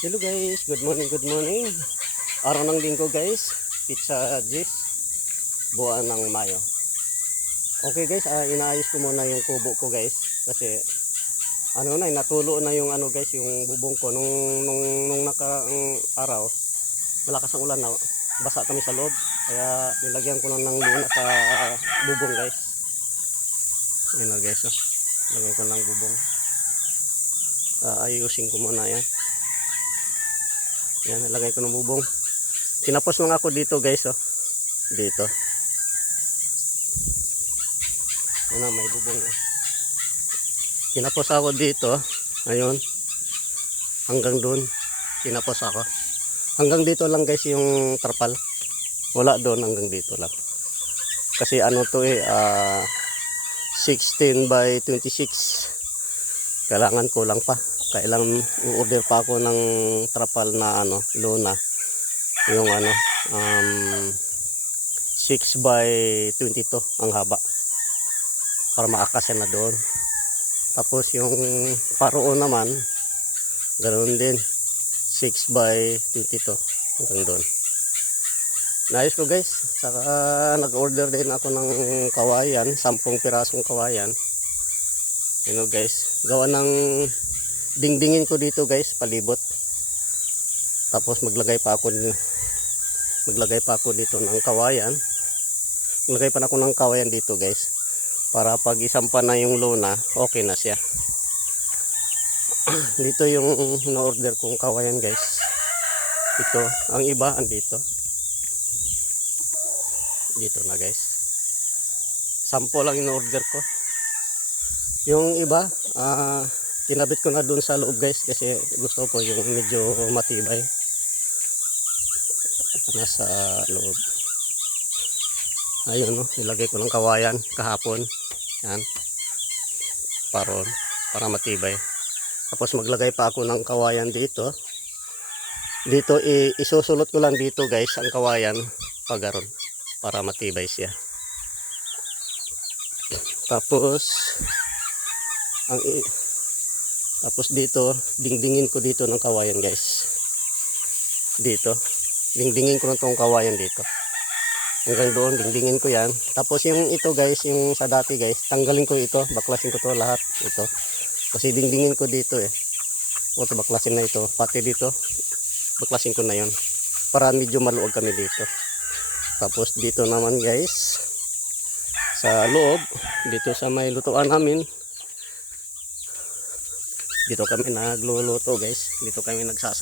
Hello guys, good morning, good morning. Araw ng linggo guys, pizza G's, buwan ng Mayo. Okay guys, inaayos ko muna yung kubo ko guys. Kasi natulo na yung guys, yung bubong ko. Nung nakaang araw, malakas ang ulan na, basa kami sa loob. Kaya nilagyan ko lang ng luna sa bubong guys. Ayun guys, lagyan ko ng bubong. Ayusin ko muna yan. Yan, nilagay ko ng bubong. Tinapos lang ako dito guys, dito. Ano, may bubong. Tinapos ako dito. Ayun. Hanggang doon. Tinapos ako. Hanggang dito lang guys yung tarpal. Wala doon, hanggang dito lang. Kasi to 16 by 26. Kailangan ko lang pa. Kailangan u-order pa ako ng trapal na luna. Yung 6 by 22 ang haba. Para maakasan na doon. Tapos yung paroon naman, ganoon din. 6 by 22 hanggang doon. Naayos ko guys. Saka nag-order din ako ng kawayan. 10 pirasong kawayan. Guys. Gawa ng dingdingin ko dito guys, palibot. Tapos maglagay pa ako dito ng kawayan. Maglagay pa ako ng kawayan dito guys. Para pag isampa na yung luna, okay na siya. Dito yung na-order kong kawayan guys. Ito, ang iba andito. Dito na guys. 10 lang yung na-order ko. Yung iba, kinabit ko na dun sa loob guys kasi gusto ko yung medyo matibay. Nasa loob. Ayun, nilagay ko ng kawayan kahapon. Yan. Para matibay. Tapos maglagay pa ako ng kawayan dito. Dito isusulot ko lang dito guys ang kawayan pagaron para matibay siya. Tapos dito, dingdingin ko dito ng kawayan guys. Dito. Dingdingin ko na tong kawayan dito. Hanggang doon, dingdingin ko yan. Tapos yung ito guys, yung sa dati guys, tanggalin ko ito. Baklasin ko to lahat. Ito. Kasi dingdingin ko dito O, baklasin na ito. Pati dito, baklasin ko na yon para medyo maluwag kami dito. Tapos dito naman guys, sa loob, dito sa may lutuan namin, dito kami nagluluto guys. Dito kami nagsasama.